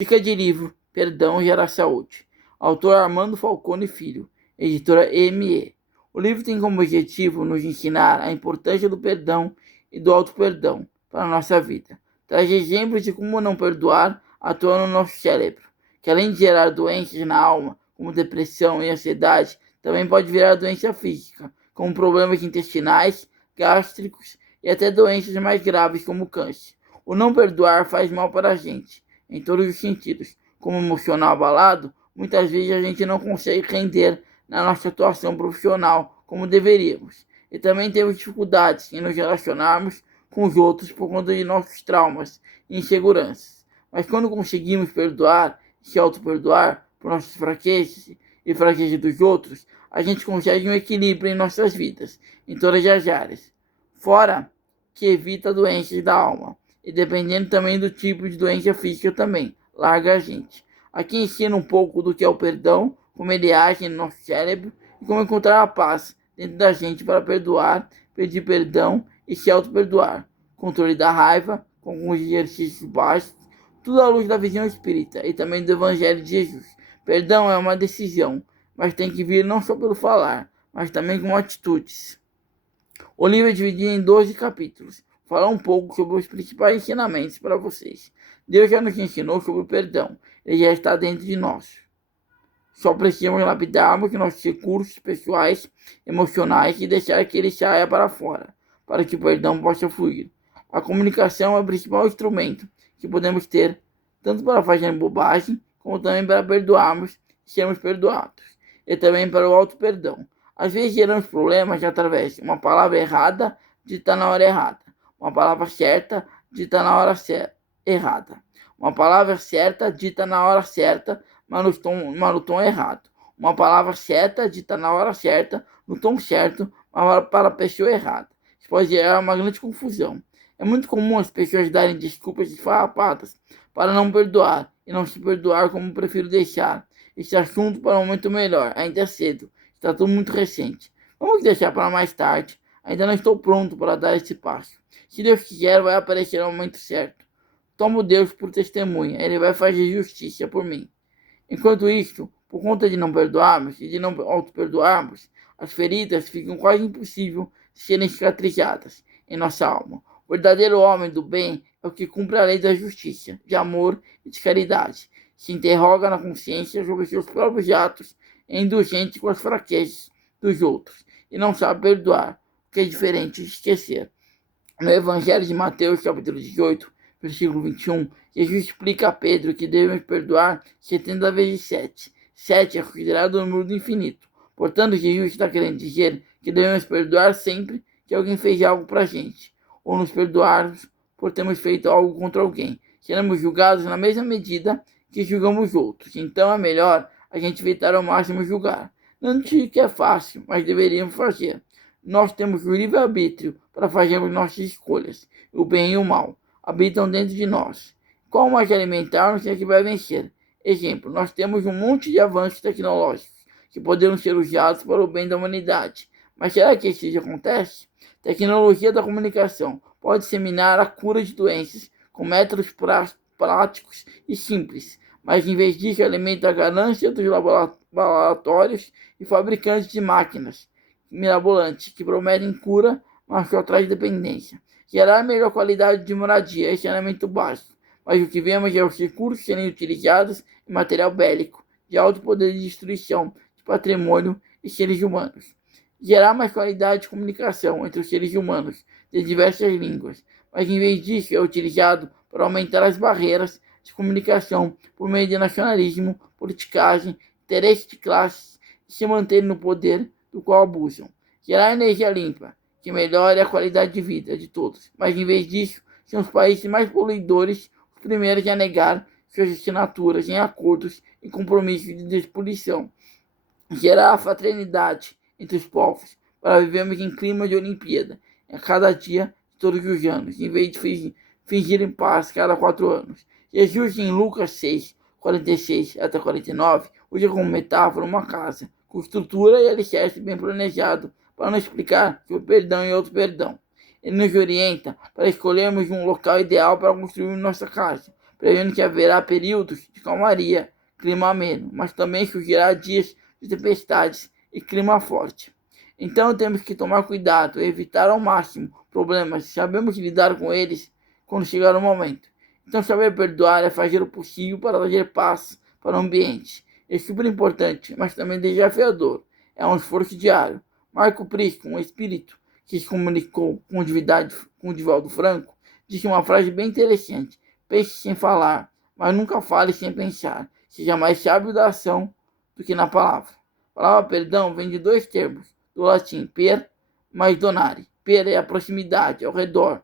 Dica de livro: Perdão Gera Saúde. Autor Armando Falcone Filho. Editora ME. O livro tem como objetivo nos ensinar a importância do perdão e do auto-perdão para a nossa vida. Traz exemplos de como não perdoar atua no nosso cérebro, que além de gerar doenças na alma, como depressão e ansiedade, também pode virar doença física, como problemas intestinais, gástricos e até doenças mais graves como câncer. O não perdoar faz mal para a gente em todos os sentidos. Como emocional abalado, muitas vezes a gente não consegue render na nossa atuação profissional como deveríamos. E também temos dificuldades em nos relacionarmos com os outros por conta de nossos traumas e inseguranças. Mas quando conseguimos perdoar e se auto-perdoar por nossas fraquezas e fraquezas dos outros, a gente consegue um equilíbrio em nossas vidas, em todas as áreas. Fora que evita doenças da alma. E dependendo também do tipo de doença física também, larga a gente. Aqui ensina um pouco do que é o perdão, como ele age no nosso cérebro e como encontrar a paz dentro da gente para perdoar, pedir perdão e se auto-perdoar. Controle da raiva, com alguns exercícios básicos, tudo à luz da visão espírita e também do Evangelho de Jesus. Perdão é uma decisão, mas tem que vir não só pelo falar, mas também com atitudes. O livro é dividido em 12 capítulos. Falar um pouco sobre os principais ensinamentos para vocês. Deus já nos ensinou sobre o perdão. Ele já está dentro de nós. Só precisamos lapidarmos nossos recursos pessoais, emocionais e deixar que ele saia para fora, para que o perdão possa fluir. A comunicação é o principal instrumento que podemos ter, tanto para fazer bobagem, como também para perdoarmos e sermos perdoados. E também para o auto-perdão. Às vezes geramos problemas através de uma palavra errada dita na hora errada. Uma palavra certa dita na hora errada. Uma palavra certa dita na hora certa, mas no tom errado. Uma palavra certa dita na hora certa, no tom certo, mas para a pessoa errada. Isso pode gerar uma grande confusão. É muito comum as pessoas darem desculpas esfarrapadas para não perdoar e não se perdoar, como prefiro deixar esse assunto para um momento melhor. Ainda é cedo, está tudo muito recente. Vamos deixar para mais tarde. Ainda não estou pronto para dar esse passo. Se Deus quiser, vai aparecer no momento certo. Tomo Deus por testemunha. Ele vai fazer justiça por mim. Enquanto isso, por conta de não perdoarmos e de não auto-perdoarmos, as feridas ficam quase impossível de serem cicatrizadas em nossa alma. O verdadeiro homem do bem é o que cumpre a lei da justiça, de amor e de caridade. Se interroga na consciência sobre seus próprios atos, é indulgente com as fraquezas dos outros e não sabe perdoar, o que é diferente de esquecer. No Evangelho de Mateus, capítulo 18, versículo 21, Jesus explica a Pedro que devemos perdoar 70 vezes 7. 7 é considerado o número do infinito. Portanto, Jesus está querendo dizer que devemos perdoar sempre que alguém fez algo para a gente, ou nos perdoarmos por termos feito algo contra alguém. Seremos julgados na mesma medida que julgamos outros. Então é melhor a gente evitar ao máximo julgar. Não digo que é fácil, mas deveríamos fazer. Nós temos o livre-arbítrio para fazermos nossas escolhas. O bem e o mal habitam dentro de nós. Qual mais alimentarmos é que vai vencer? Exemplo, nós temos um monte de avanços tecnológicos que poderiam ser usados para o bem da humanidade. Mas será que isso acontece? Tecnologia da comunicação pode disseminar a cura de doenças com métodos práticos e simples, mas em vez disso alimenta a ganância dos laboratórios e fabricantes de máquinas mirabolantes que prometem cura, mas só traz dependência. Gerar melhor qualidade de moradia é saneamento básico, mas o que vemos é os recursos serem utilizados em material bélico, de alto poder de destruição de patrimônio e seres humanos. Gerar mais qualidade de comunicação entre os seres humanos de diversas línguas, mas em vez disso é utilizado para aumentar as barreiras de comunicação por meio de nacionalismo, politicagem, interesse de classes e se manter no poder do qual abusam. Gerar energia limpa, que melhore a qualidade de vida de todos, mas em vez disso, são os países mais poluidores os primeiros a negar suas assinaturas em acordos e compromissos de despoluição. Gerar a fraternidade entre os povos, para vivermos em clima de Olimpíada, a cada dia de todos os anos, em vez de fingir em paz cada 4 anos. Jesus, em Lucas 6, 46 até 49, usa como metáfora uma casa, com estrutura e alicerce bem planejado, para nos explicar sobre perdão e auto-perdão. Ele nos orienta para escolhermos um local ideal para construir nossa casa, prevendo que haverá períodos de calmaria, clima ameno, mas também surgirá dias de tempestades e clima forte. Então temos que tomar cuidado e evitar ao máximo problemas. Sabemos lidar com eles quando chegar o momento. Então saber perdoar é fazer o possível para trazer paz para o ambiente. É super importante, mas também desafiador. É um esforço diário. Marco Prisco, um espírito que se comunicou com o Divaldo Franco, disse uma frase bem interessante: pense sem falar, mas nunca fale sem pensar. Seja mais sábio da ação do que na palavra. A palavra perdão vem de dois termos, do latim per mais donare. Per é a proximidade, ao redor,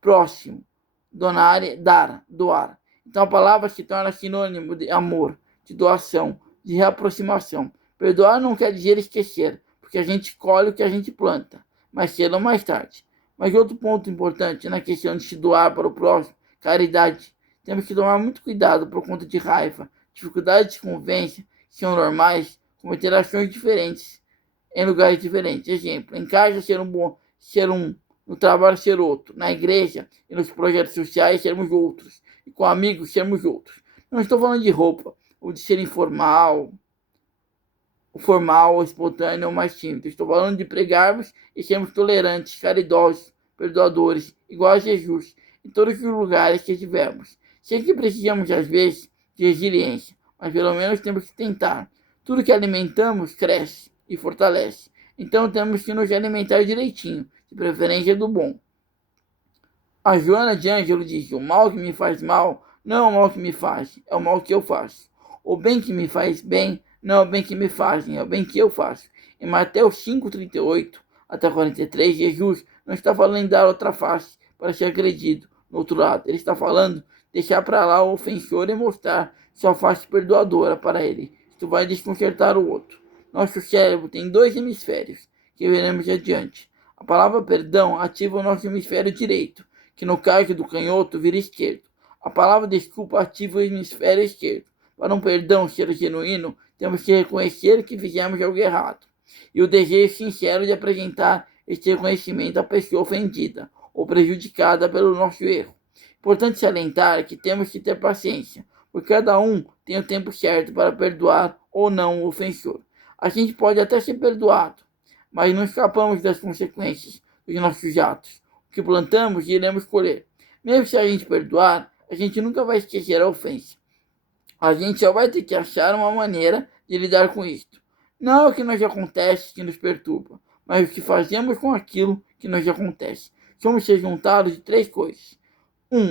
próximo. Donare, dar, doar. Então a palavra se torna sinônimo de amor, de doação, de reaproximação. Perdoar não quer dizer esquecer, porque a gente colhe o que a gente planta, mais cedo ou mais tarde. Mas outro ponto importante na questão de se doar para o próximo, caridade. Temos que tomar muito cuidado por conta de raiva, dificuldades de convivência, que são normais, cometer ações diferentes em lugares diferentes. Exemplo, em casa ser um, no trabalho ser outro, na igreja e nos projetos sociais sermos outros, e com amigos sermos outros. Não estou falando de roupa, ou de ser informal, formal, espontâneo ou mais tímido. Estou falando de pregarmos e sermos tolerantes, caridosos, perdoadores, igual a Jesus, em todos os lugares que estivermos. Sei que precisamos, às vezes, de resiliência, mas pelo menos temos que tentar. Tudo que alimentamos cresce e fortalece. Então temos que nos alimentar direitinho, de preferência do bom. A Joana de Ângelo diz: o mal que me faz mal não é o mal que me faz, é o mal que eu faço. O bem que me faz bem não é o bem que me fazem, é o bem que eu faço. Em Mateus 5:38 até 43, Jesus não está falando em dar outra face para ser agredido no outro lado. Ele está falando deixar para lá o ofensor e mostrar sua face perdoadora para ele. Isto vai desconcertar o outro. Nosso cérebro tem dois hemisférios, que veremos adiante. A palavra perdão ativa o nosso hemisfério direito, que no caso do canhoto vira esquerdo. A palavra desculpa ativa o hemisfério esquerdo. Para um perdão ser genuíno, temos que reconhecer que fizemos algo errado, e o desejo sincero de apresentar este reconhecimento à pessoa ofendida ou prejudicada pelo nosso erro. Importante salientar que temos que ter paciência, porque cada um tem o tempo certo para perdoar ou não o ofensor. A gente pode até ser perdoado, mas não escapamos das consequências dos nossos atos. O que plantamos, iremos colher. Mesmo se a gente perdoar, a gente nunca vai esquecer a ofensa. A gente só vai ter que achar uma maneira de lidar com isto. Não é o que nos acontece que nos perturba, mas o que fazemos com aquilo que nos acontece. Somos resultado de três coisas.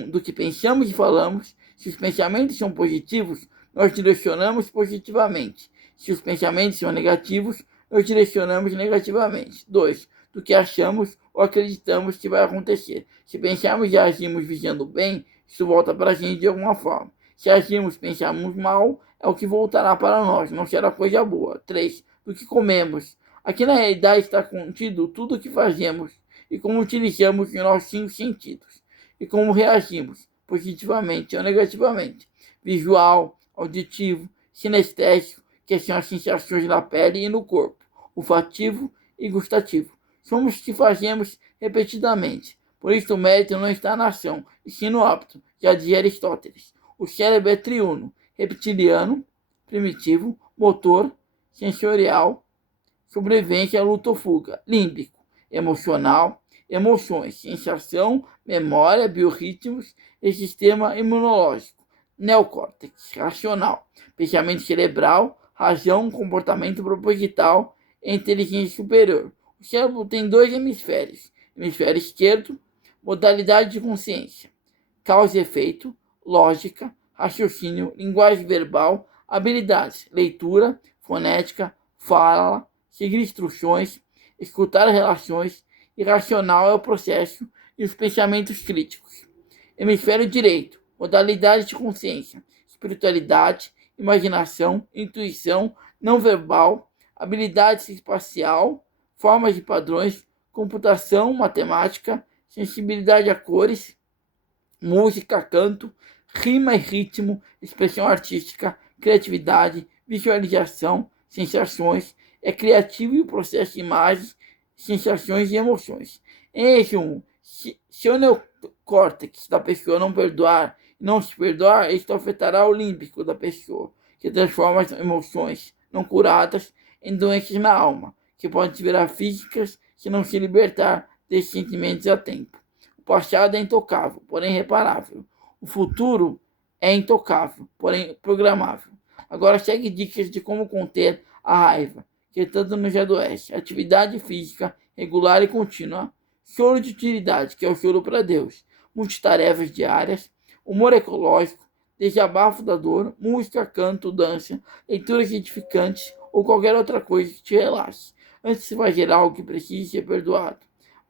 Do que pensamos e falamos. Se os pensamentos são positivos, nós direcionamos positivamente. Se os pensamentos são negativos, nós direcionamos negativamente. 2. Do que achamos ou acreditamos que vai acontecer. Se pensarmos e agimos visando o bem, isso volta para a gente de alguma forma. Se agimos e pensarmos mal, é o que voltará para nós, não será coisa boa. 3. Do que comemos. Aqui na realidade está contido tudo o que fazemos e como utilizamos os nossos 5 sentidos e como reagimos, positivamente ou negativamente. Visual, auditivo, sinestésico, que são as sensações na pele e no corpo, olfativo e gustativo. Somos o que fazemos repetidamente. Por isso o mérito não está na ação, e sim no hábito, já dizia Aristóteles. O cérebro é triuno, reptiliano, primitivo, motor, sensorial, sobrevivência, luta ou fuga, límbico, emocional, emoções, sensação, memória, biorritmos e sistema imunológico, neocórtex, racional, pensamento cerebral, razão, comportamento proposital e inteligência superior. O cérebro tem dois hemisférios, hemisfério esquerdo, modalidade de consciência, causa e efeito, lógica, raciocínio, linguagem verbal, habilidades, leitura, fonética, fala, seguir instruções, escutar relações, e racional é o processo e os pensamentos críticos. Hemisfério direito, modalidade de consciência, espiritualidade, imaginação, intuição, não verbal, habilidade espacial, formas de padrões, computação, matemática, sensibilidade a cores, música, canto, rima e ritmo, expressão artística, criatividade, visualização, sensações, é criativo e o processo de imagens, sensações e emoções. Em resumo, se o neocórtex da pessoa não perdoar e não se perdoar, isto afetará o límbico da pessoa, que transforma as emoções não curadas em doenças na alma, que podem virar físicas se não se libertar desses sentimentos a tempo. O passado é intocável, porém reparável. O futuro é intocável, porém programável. Agora segue dicas de como conter a raiva, que tanto nos adoece. Atividade física regular e contínua. Choro de utilidade, que é o choro para Deus. Multitarefas diárias. Humor ecológico. Desabafo da dor. Música, canto, dança. Leituras edificantes ou qualquer outra coisa que te relaxe. Antes de fazer algo que precise ser perdoado.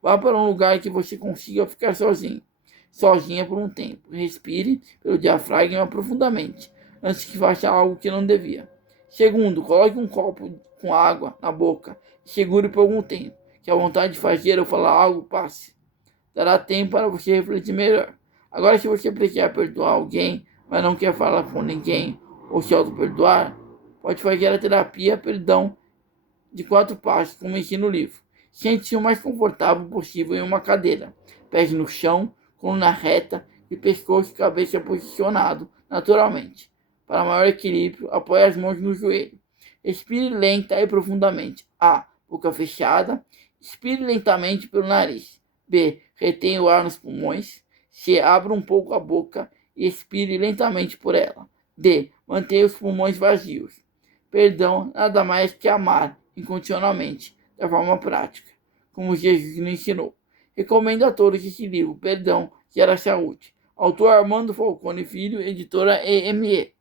Vá para um lugar que você consiga ficar sozinho. Sozinha por um tempo. Respire pelo diafragma profundamente, antes que faça algo que não devia. Segundo, coloque um copo com água na boca e segure por algum tempo, que a vontade de fazer ou falar algo passe. Dará tempo para você refletir melhor. Agora, se você precisar perdoar alguém, mas não quer falar com ninguém ou se auto-perdoar, pode fazer a terapia perdão de 4 passos, como ensina o livro. Sente-se o mais confortável possível em uma cadeira, pés no chão, coluna reta e pescoço e cabeça posicionado naturalmente. Para maior equilíbrio, apoie as mãos no joelho. Expire lenta e profundamente. A. Boca fechada. Expire lentamente pelo nariz. B. Retenha o ar nos pulmões. C. Abra um pouco a boca e expire lentamente por ela. D. Mantenha os pulmões vazios. Perdão nada mais que amar incondicionalmente, da forma prática, como Jesus nos ensinou. Recomendo a todos esse livro, Perdão Gera Saúde. Autor Armando Falcone Filho, editora EME.